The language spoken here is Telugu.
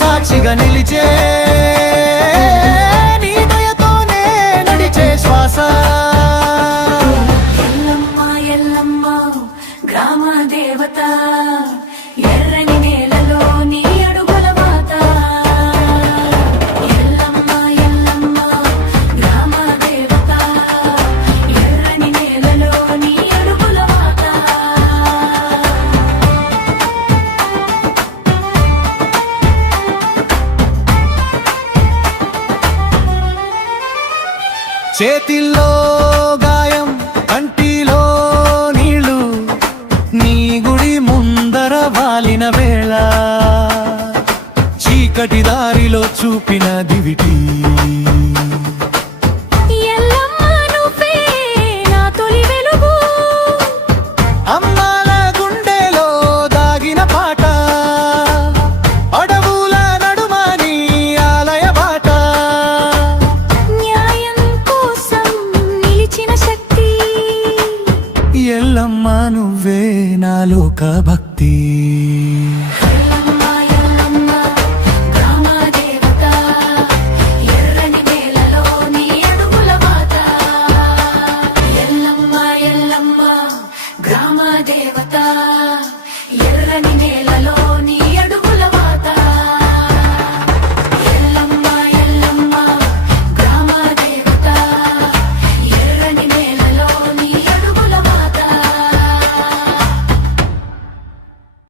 సాక్షిగా నిలిచే నీ దయతోనే నడిచే శ్వాస. ఎల్లమ్మ ఎల్లమ్మ గ్రామ దేవత, ఎర్రని నేలలో నీ అడుగుల వాత. ఎల్లమ్మ ఎల్లమ్మ గ్రామ దేవత, ఎర్రని నేలలో నీ అడుగుల వాత. చేతిల్లో గాయం, కంటిలో నీళ్ళు, నీ గుడి ముందర వాలిన వేళ చీకటి దారిలో చూపిన దివిటి.